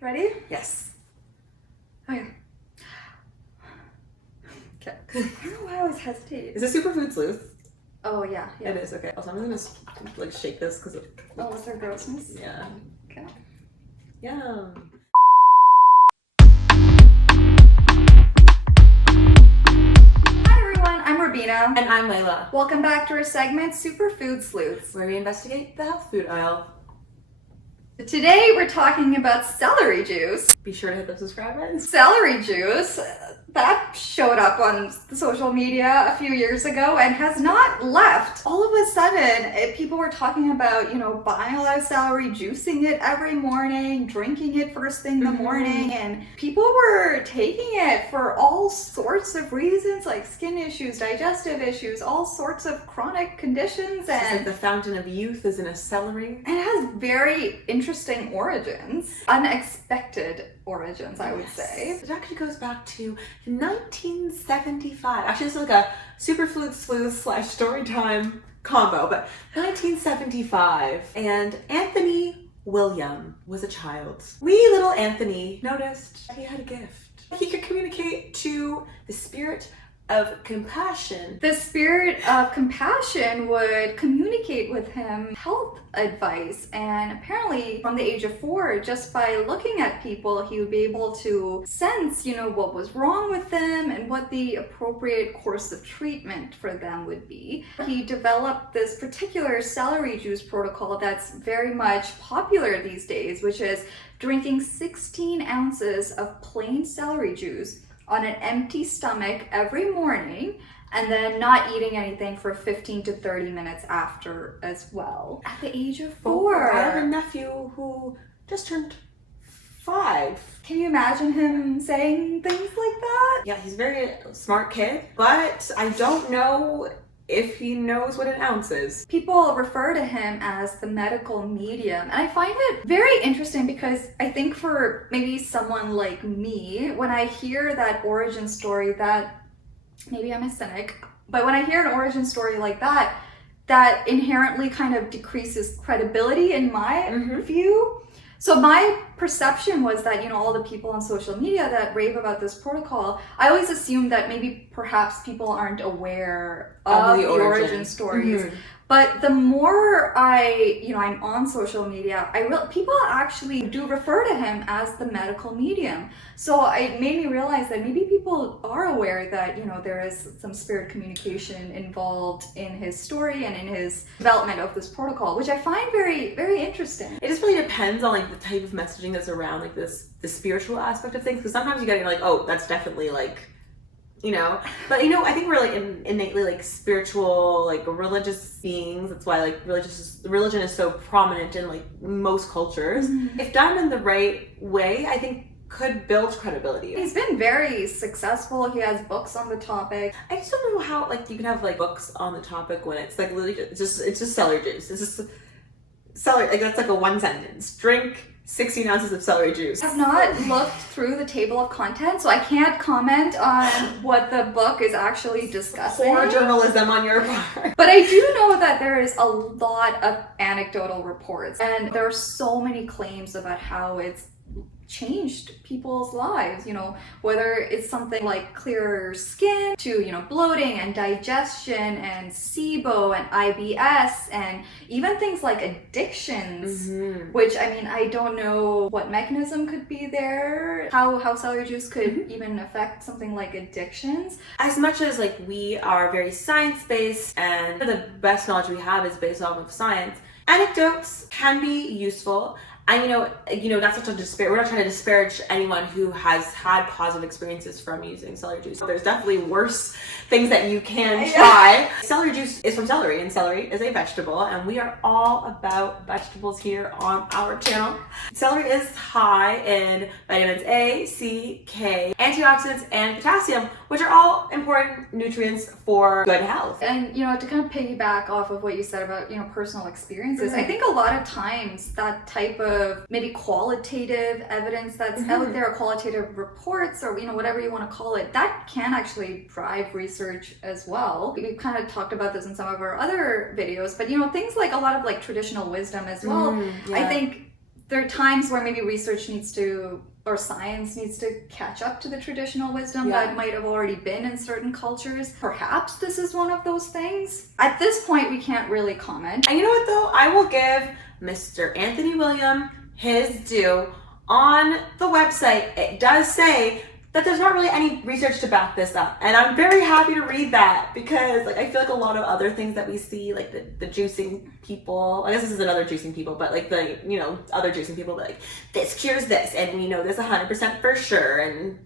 Ready? Yes. Okay. Okay. I don't know why I always hesitate. Is it Superfood Sleuth? Oh, yeah. It is, okay. Also, I'm gonna like shake this because it... Oh, what's our grossness? Yeah. Okay. Yum. Hi everyone, I'm Rabina. And I'm Layla. Welcome back to our segment, Superfood Sleuths, where we investigate the health food aisle. Today we're talking about celery juice. Be sure to hit the subscribe button. Celery juice, that showed up on social media a few years ago and has not left. All of a sudden, people were talking about, buying a lot of celery, juicing it every morning, drinking it first thing in the morning, and people were taking it for all sorts of reasons, like skin issues, digestive issues, all sorts of chronic conditions. And it's like the fountain of youth is in a celery. And it has very interesting origins, unexpected origins, I would say. It actually goes back to 1975. Actually, this is like a Superfood Sleuth / Storytime combo, but 1975. And Anthony William was a child. Wee little Anthony noticed he had a gift. He could communicate to the spirit of compassion. The spirit of compassion would communicate with him health advice, and apparently from the age of 4, just by looking at people, he would be able to sense, what was wrong with them and what the appropriate course of treatment for them would be. He developed this particular celery juice protocol that's very much popular these days, which is drinking 16 ounces of plain celery juice on an empty stomach every morning, and then not eating anything for 15 to 30 minutes after as well. At the age of 4. I have a nephew who just turned 5. Can you imagine him saying things like that? Yeah, he's a very smart kid, but I don't know if he knows what an ounce is. People refer to him as the medical medium, and I find it very interesting because I think for maybe someone like me, when I hear that origin story, that maybe I'm a cynic, but when I hear an origin story like that, that inherently kind of decreases credibility in my view. So my perception was that, all the people on social media that rave about this protocol, I always assumed that maybe perhaps people aren't aware of the origin stories. But the more I'm on social media, people actually do refer to him as the medical medium. So it made me realize that maybe people are aware that, there is some spirit communication involved in his story and in his development of this protocol, which I find very, very interesting. It just really depends on the type of messaging that's around the spiritual aspect of things. Because sometimes you get oh, that's definitely but I think we're innately spiritual, religious beings. That's why religion is so prominent in most cultures. If done in the right way, I think could build credibility. He's been very successful. He has books on the topic. I just don't know how you can have books on the topic when it's literally it's just celery juice. It's just celery, that's a 1 sentence. Drink 16 ounces of celery juice. I have not looked through the table of contents, so I can't comment on what the book is actually discussing. Poor journalism on your part. But I do know that there is a lot of anecdotal reports, and there are so many claims about how it's changed people's lives, whether it's something like clearer skin to, bloating and digestion and SIBO and IBS and even things like addictions, which I don't know what mechanism could be there, how celery juice could even affect something like addictions. As much as we are very science-based and the best knowledge we have is based off of science, anecdotes can be useful. And that's such a we're not trying to disparage anyone who has had positive experiences from using celery juice. There's definitely worse things that you can try. Celery juice is from celery, and celery is a vegetable, and we are all about vegetables here on our channel. Celery is high in vitamins A, C, K, antioxidants, and potassium, which are all important nutrients for good health. And to kind of piggyback off of what you said about personal experiences, I think a lot of times that type of maybe qualitative evidence that's out there, qualitative reports, or whatever you want to call it, that can actually drive research as well. We've kind of talked about this in some of our other videos, but things like a lot of traditional wisdom as well. I think there are times where maybe research needs to, or science needs to catch up to the traditional wisdom that might have already been in certain cultures. Perhaps this is one of those things. At this point, we can't really comment. And you know what though? I will give Mr. Anthony William his due. On the website, it does say that there's not really any research to back this up. And I'm very happy to read that because like I feel like a lot of other things that we see, like the juicing people, I guess this is another juicing people, but like the, you know, other juicing people, but like this cures this and we know this 100% for sure, and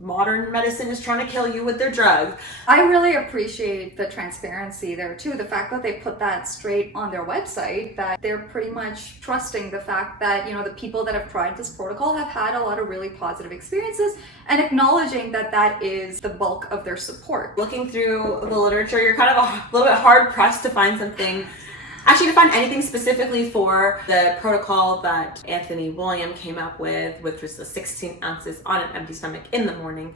modern medicine is trying to kill you with their drugs. I really appreciate the transparency there too. The fact that they put that straight on their website, that they're pretty much trusting the fact that, you know, the people that have tried this protocol have had a lot of really positive experiences, and acknowledging that that is the bulk of their support. Looking through the literature, you're kind of a little bit hard pressed to find something, actually to find anything specifically for the protocol that Anthony William came up with, which was the 16 ounces on an empty stomach in the morning.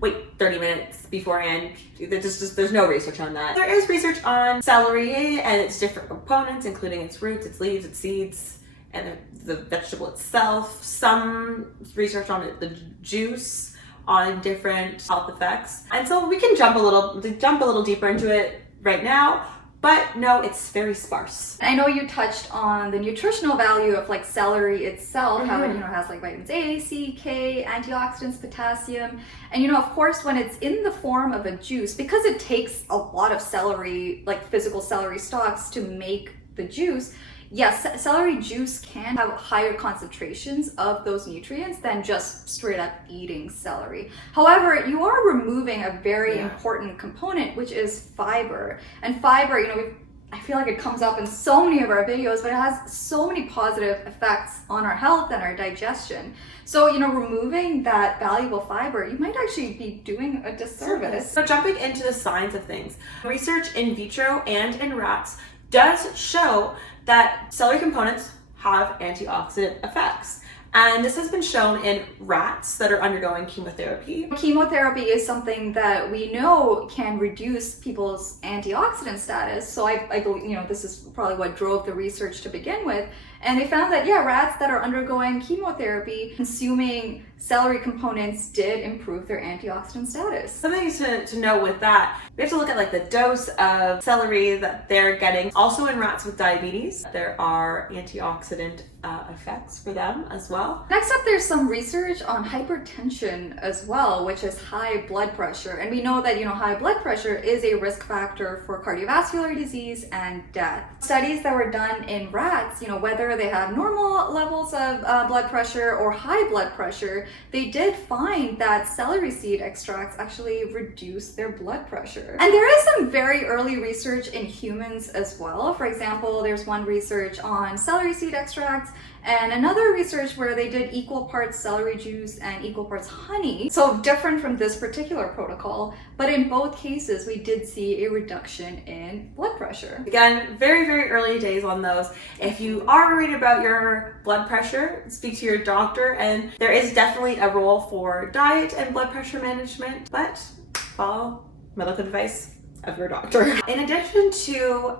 Wait 30 minutes beforehand. There's no research on that. There is research on celery and its different components, including its roots, its leaves, its seeds, and the vegetable itself. Some research on the juice, on different health effects. And so we can jump a little deeper into it right now. But no, it's very sparse. I know you touched on the nutritional value of like celery itself, how it, you know, has like vitamins A, C, K, antioxidants, potassium. And you know, of course, when it's in the form of a juice, because it takes a lot of celery, like physical celery stalks to make the juice, yes, celery juice can have higher concentrations of those nutrients than just straight up eating celery. However, you are removing a very important component, which is fiber. And fiber, you know, I feel like it comes up in so many of our videos, but it has so many positive effects on our health and our digestion. So, you know, removing that valuable fiber, you might actually be doing a disservice. So jumping into the science of things, research in vitro and in rats does show that celery components have antioxidant effects. And this has been shown in rats that are undergoing chemotherapy. Chemotherapy is something that we know can reduce people's antioxidant status. So I believe, you know, this is probably what drove the research to begin with. And they found that, yeah, rats that are undergoing chemotherapy, consuming celery components did improve their antioxidant status. Something to know with that, we have to look at like the dose of celery that they're getting. Also in rats with diabetes, there are antioxidant effects for them as well. Next up, there's some research on hypertension as well, which is high blood pressure. And we know that, you know, high blood pressure is a risk factor for cardiovascular disease and death. Studies that were done in rats, you know, whether they have normal levels of blood pressure or high blood pressure, they did find that celery seed extracts actually reduce their blood pressure. And there is some very early research in humans as well. For example, there's one research on celery seed extracts and another research where they did equal parts celery juice and equal parts honey. So different from this particular protocol, but in both cases, we did see a reduction in blood pressure. Again, very, very early days on those. If you are worried about your blood pressure, speak to your doctor, and there is definitely a role for diet and blood pressure management, but follow medical advice of your doctor. In addition to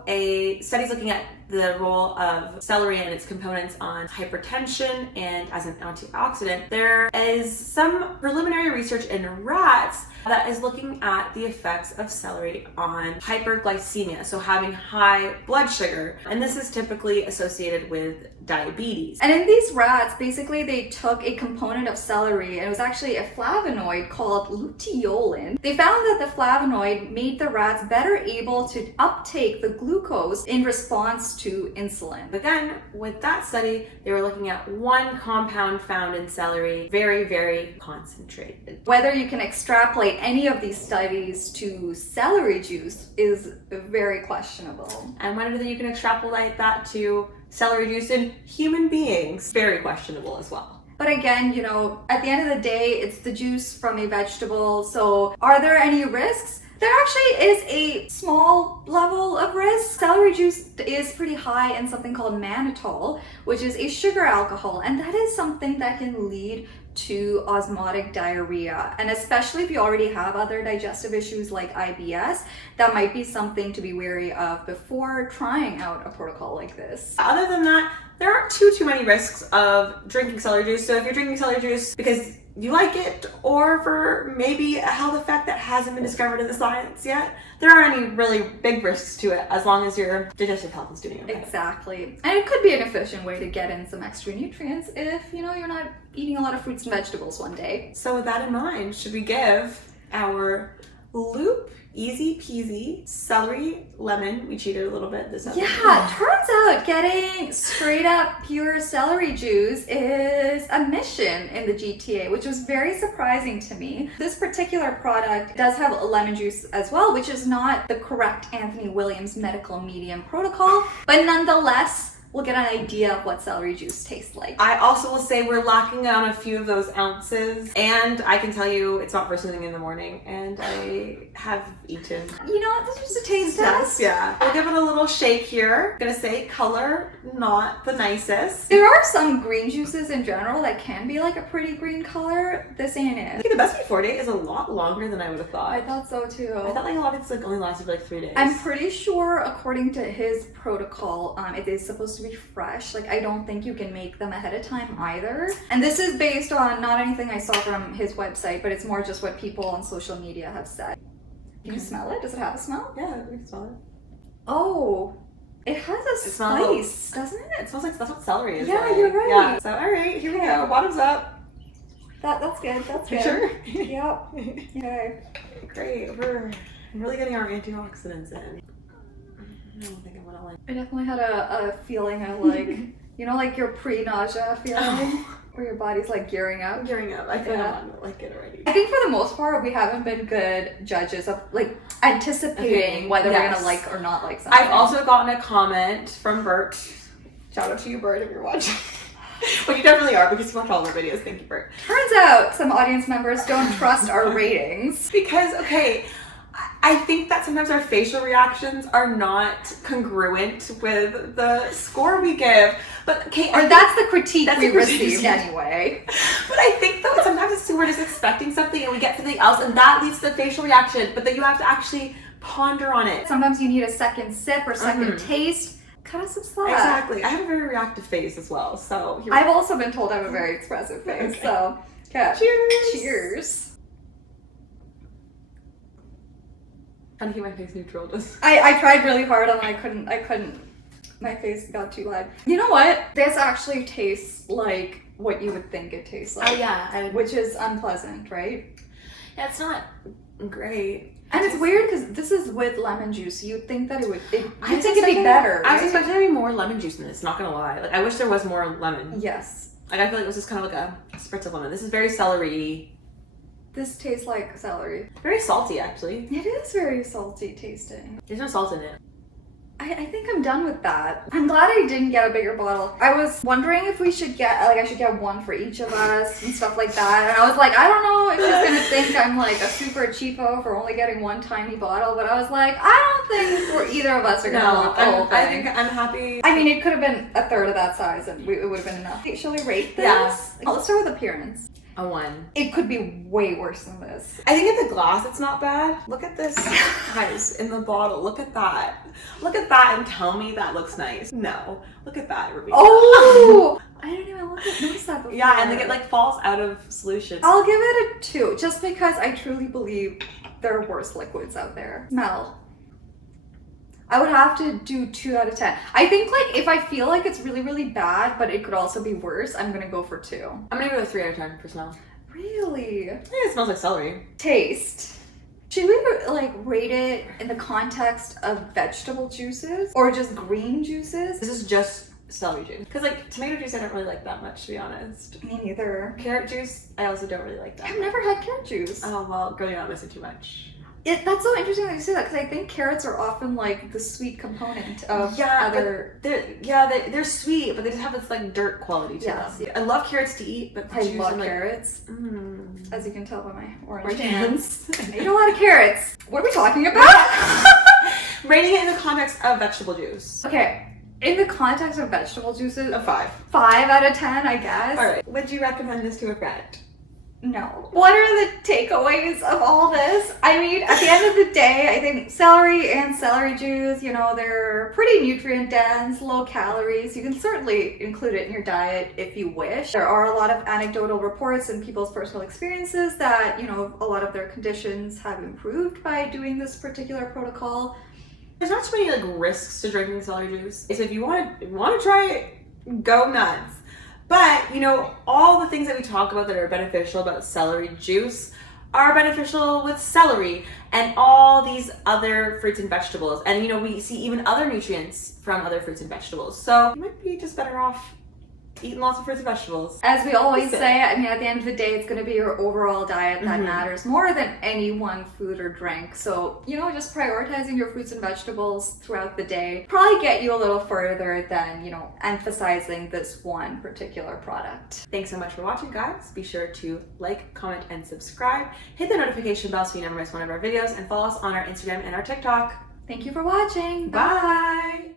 studies looking at the role of celery and its components on hypertension and as an antioxidant, there is some preliminary research in rats that is looking at the effects of celery on hyperglycemia, so having high blood sugar. And this is typically associated with diabetes. And in these rats, basically they took a component of celery, and it was actually a flavonoid called luteolin. They found that the flavonoid made the rats better able to uptake the glucose in response to insulin. Again, with that study, they were looking at one compound found in celery, very, very concentrated. Whether you can extrapolate any of these studies to celery juice is very questionable. And whether you can extrapolate that to celery juice in human beings, very questionable as well. But again, you know, at the end of the day, it's the juice from a vegetable. So are there any risks? There actually is a small level of risk. Celery juice is pretty high in something called mannitol, which is a sugar alcohol, and that is something that can lead to osmotic diarrhea. And especially if you already have other digestive issues like IBS, that might be something to be wary of before trying out a protocol like this. Other than that, there aren't too many risks of drinking celery juice. So if you're drinking celery juice because you like it, or for maybe a health effect that hasn't been discovered in the science yet, there aren't any really big risks to it as long as your digestive health is doing okay. Exactly. And it could be an efficient way to get in some extra nutrients if, you know, you're not eating a lot of fruits and vegetables one day. So with that in mind, should we give our Loop easy peasy celery lemon, we cheated a little bit this episode. Yeah, turns out getting straight up pure celery juice is a mission in the GTA, which was very surprising to me. This particular product does have lemon juice as well, which is not the correct Anthony Williams medical medium protocol, but nonetheless, we'll get an idea of what celery juice tastes like. I also will say we're lacking on a few of those ounces, and I can tell you it's not first thing in the morning, and I have eaten. You know what? This was a taste test. Yeah. We'll give it a little shake here. Gonna say color, not the nicest. There are some green juices in general that can be like a pretty green color. This ain't it. Okay, the best before date is a lot longer than I would have thought. I thought so too. I thought like a lot of it's like only lasted for like 3 days. I'm pretty sure according to his protocol, it is supposed to be fresh. Like, I don't think you can make them ahead of time either. And this is based on not anything I saw from his website, but it's more just what people on social media have said. Can you smell it? Does it have a smell? Yeah, we can smell it. Oh, it has a spice, doesn't it? It smells like that's what celery is. Yeah, like. you're right. Yeah. So all right, here we go. Bottoms up. That's good. That's good. Sure. Yep. Okay. Great. We're really getting our antioxidants in. I don't think I'm gonna like. I definitely had a feeling of like, you know, like your pre-nausea feeling, where your body's like gearing up. I'm gearing up. I feel I'm like it already. I think for the most part, we haven't been good judges of like anticipating whether we're gonna like or not like something. I've also gotten a comment from Bert. Shout out to you, Bert, if you're watching. Well, you definitely are because you watch all of our videos. Thank you, Bert. Turns out some audience members don't trust our ratings. Because, okay, I think that sometimes our facial reactions are not congruent with the score we give. But okay, or that's the critique we received anyway. But I think though sometimes it's we're just expecting something and we get something else and that leads to the facial reaction. But then you have to actually ponder on it. Sometimes you need a second sip or second taste. Cut us some slack. Exactly. I have a very reactive face as well. So I've also been told I have a very expressive face. Okay. So yeah. Cheers. Cheers. Trying to keep my face neutral. Just I tried really hard and I couldn't. My face got too live. You know what? This actually tastes like what you would think it tastes like. Oh yeah. Which is unpleasant, right? Yeah, it's not great. And it's weird because this is with lemon juice. You'd think that you'd think it'd be better. better. I was right? expecting there to be more lemon juice in this, not gonna lie. Like I wish there was more lemon. Yes. Like I feel like it was just kind of like a spritz of lemon. This is very celery. This tastes like celery. Very salty actually. It is very salty tasting. There's no salt in it. I think I'm done with that. I'm glad I didn't get a bigger bottle. I was wondering if we should get, like, I should get one for each of us and stuff like that. And I was like, I don't know if she's gonna think I'm like a super cheapo for only getting one tiny bottle, but I was like, I don't think either of us are gonna want the whole thing. I think I'm happy. I mean, it could have been a third of that size and it would have been enough. Shall we rate this? Yeah. Let's start with appearance. A 1. It could be way worse than this. I think in the glass it's not bad. Look at this, guys, in the bottle. Look at that. Look at that and tell me that looks nice. No. Look at that, Rebecca. Oh! I didn't even notice that before. Yeah, and like it like falls out of solution. I'll give it a 2, just because I truly believe there are worse liquids out there. Smell. I would have to do 2 out of 10. I think like if I feel like it's really, really bad, but it could also be worse, I'm gonna go for 2. I'm gonna go with 3 out of 10 for smell. Really? I think it smells like celery. Taste. Should we like rate it in the context of vegetable juices or just green juices? This is just celery juice. Because like tomato juice I don't really like that much, to be honest. Me neither. Carrot juice I also don't really like that. I've never had carrot juice. Oh well, girl, you're not missing too much. That's so interesting that you say that because I think carrots are often like the sweet component of other. They're sweet, but they just have this like dirt quality to them. Yeah. I love carrots to eat, but I love carrots. As you can tell by my orange hands. I eat a lot of carrots. What are we talking about? Rating it in the context of vegetable juice. Okay, in the context of vegetable juices, A 5. 5 out of 10, I guess. All right. Would you recommend this to a friend? No. What are the takeaways of all this? I mean, at the end of the day, I think celery and celery juice, you know, they're pretty nutrient dense, low calories. You can certainly include it in your diet if you wish. There are a lot of anecdotal reports and people's personal experiences that, you know, a lot of their conditions have improved by doing this particular protocol. There's not too many like risks to drinking celery juice. So if you want to try it, go nuts. But, you know, all the things that we talk about that are beneficial about celery juice are beneficial with celery and all these other fruits and vegetables. And, you know, we see even other nutrients from other fruits and vegetables. So you might be just better off eating lots of fruits and vegetables. As we always say, I mean, at the end of the day, it's going to be your overall diet that matters more than any one food or drink. So, you know, just prioritizing your fruits and vegetables throughout the day probably get you a little further than, you know, emphasizing this one particular product. Thanks so much for watching, guys. Be sure to like, comment, and subscribe. Hit the notification bell so you never miss one of our videos, and follow us on our Instagram and our TikTok. Thank you for watching. Bye.